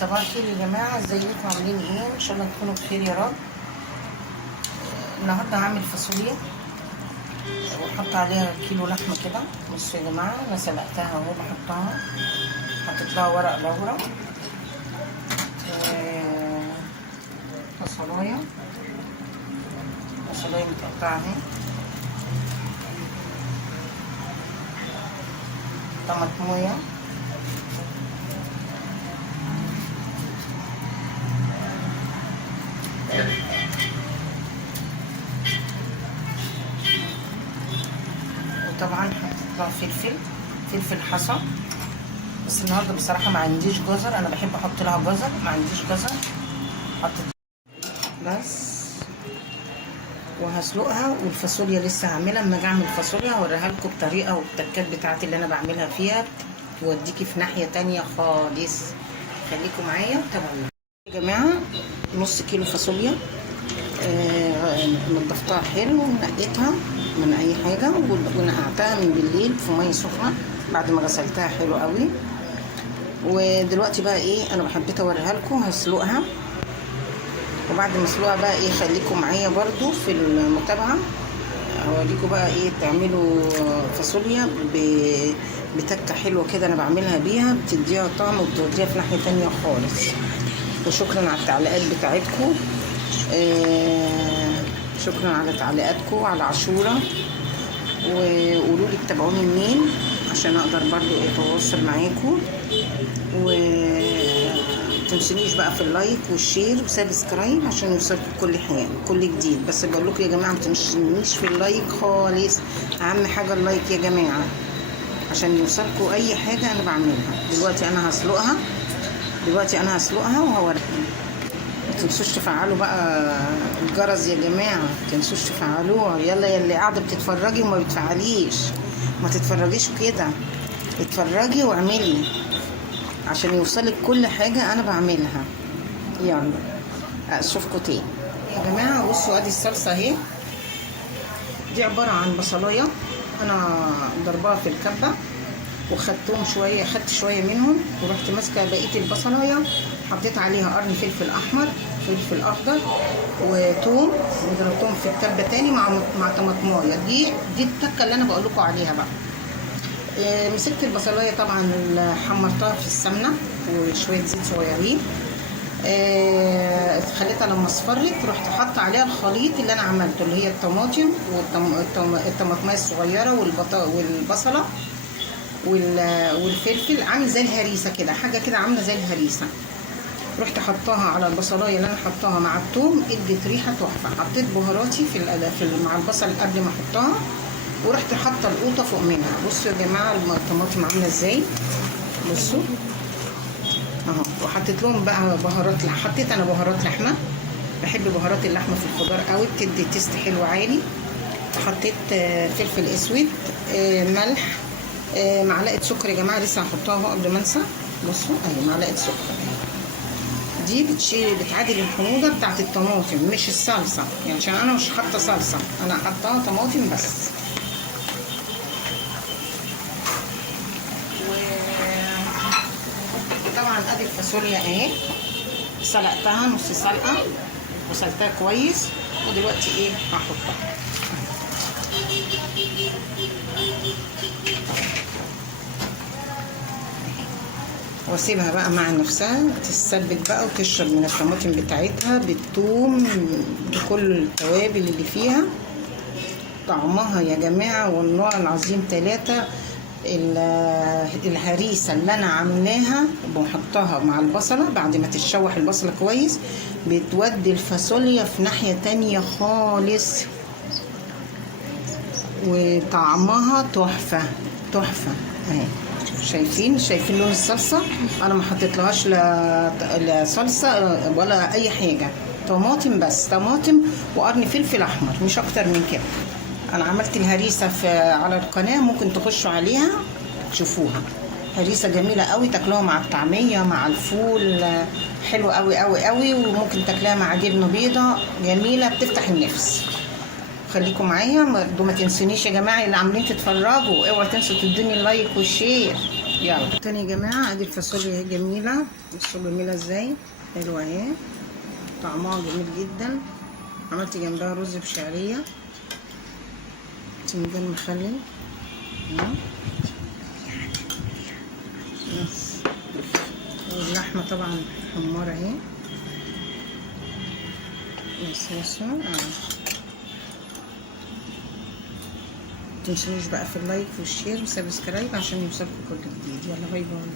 صباح الخير يا جماعه، ازيكم؟ عاملين ايه؟ ان شاء الله تكونوا بخير يا رب. النهارده هعمل فاصوليا واحط عليها كيلو لحمه كده. بصوا يا جماعه، انا سلقتها اهو، بحطها، حطيت لها ورق لورا، بصلايه متقطعه اهي، طماطميه، وطبعا حطيت لها فلفل حصى. بس النهارده بصراحه ما عنديش جزر، انا بحب احط لها جزر، ما عنديش جزر. حطيت بس وهسلقها. والفاصوليا لسه هعملها، اما اجي اعمل فاصوليا هوريها لكم الطريقه والتكات بتاعتي اللي انا بعملها فيها، توديكي في ناحيه تانية خالص. خليكم معايا وتابعوني يا جماعه. نص كيلو فاصوليا، نضفتها حلو ونقيتها من اي حاجه، ونقعتها من بالليل في ميه سخنه بعد ما غسلتها حلو قوي. ودلوقتي بقى ايه، انا حبيت اوريها لكم. هسلقها، وبعد ما اسلقها بقى ايه، خليكم معايا برضو في المتابعه. هوريكم بقى ايه تعملوا فاصوليا بتكه حلوه كده، انا بعملها بيها، بتديها طعم وبتوديها في ناحيه تانية خالص. وشكرا على التعليقات بتاعتكم، شكرا على تعليقاتكم على عاشوره. وقولوا لي تتابعوني منين عشان اقدر برضو اتواصل معاكم. ومتنسونيش بقى في اللايك والشير وسبسكرايب عشان يوصلكم كل جديد. بس بقول لكم يا جماعه متنسونيش في اللايك خالص، اهم حاجه اللايك يا جماعه عشان يوصلكم اي حاجه انا بعملها. دلوقتي انا هسلقها وهوريكم. ما تنسوش تفعلوا بقى الجرس يا جماعه، ما تنسوش تفعلوها. يلا يا اللي قاعده بتتفرجي وما بتفعليش، ما تتفرجيش كده، اتفرجي واعملي عشان يوصلك كل حاجه انا بعملها. يلا اشوفكم تاني يا جماعه. بصوا ادي الصلصه اهي، دي عباره عن بصلايه انا ضربها في الكبه، وخدتهم شويه، خدت شويه منهم ورحت ماسكه بقيه البصلايه، حطيت عليها قرن فلفل احمر، فلفل اخضر، وتوم، وضربتهم في الكبه تاني مع طماطمايه. دي التكه اللي انا بقول لكم عليها بقى. مسكت البصلايه طبعا، حمرتها في السمنه وشويه زيت صغيرين، خليتها لما اصفرت، رحت حاطه عليها الخليط اللي انا عملته، اللي هي الطماطم والطماطمايه الصغيره والبصله والفلفل، عامل زي الهريسه كده، حاجه كده عامله زي الهريسه. رحت حطاها على البصلايه اللي انا حطاها مع الثوم، ادت ريحه تحفه. حطيت بهاراتي مع البصل قبل ما احطها، ورحت حاطه القوطه فوق منها. بصوا يا جماعه الطماطم عامله ازاي، بصوا اهو. وحطيت لهم بقى بهارات، حطيت انا بهارات لحمه، بحب بهارات اللحمه في الخضار قوي، بتدي تيست حلو عالي. حطيت فلفل اسود، ملح، معلقه سكر يا جماعه، لسه هحطها اهو قبل ما انسى. بصوا اهي معلقه سكر، دي بتعادل الحموضه بتاعت الطماطم مش الصلصه، يعني عشان انا مش حاطه صلصه، انا حاطاها طماطم بس. وطبعا ادي الفاصوليا اهي، سلقتها نص سلقه وسلقتها كويس، ودلوقتي ايه هحطها. واسيبها بقى مع نفسها تتسبك بقى وتشرب من الطماطم بتاعتها بالثوم بكل التوابل اللي فيها. طعمها يا جماعه والله العظيم ثلاثه. الهريسه اللي انا عاملاها وبحطها مع البصله بعد ما تتشوح البصله كويس، بتودي الفاصوليا في ناحيه تانية خالص، وطعمها تحفه اهي. شايفين لون الصلصه، انا ما حطيتلهاش لا صلصه ولا اي حاجه، طماطم بس، طماطم وقرن فلفل احمر، مش اكتر من كده. انا عملت الهريسه على القناه، ممكن تخشوا عليها تشوفوها. هريسه جميله قوي، تاكلوها مع الطعميه مع الفول، حلوه قوي قوي قوي. وممكن تاكلها مع جبنه بيضه، جميله بتفتح النفس. خليكم معايا برضه، ما تنسونيش يا جماعه اللي عاملين تتفرجوا، اوعوا تنسوا تدوني اللايك والشير. يلا تاني يا جماعه، ادي الفاصوليا اهي جميله. بصوا جميله ازاي، حلوه اهي، طعمها جميل جدا. عملت جنبها رز بشعريه، باذنجان مخلل، واللحمه طبعا حماره اهي. بس متنسوش بقى في اللايك والشير والسبسكرايب عشان يوصلكوا كل جديد. يلا باي باي.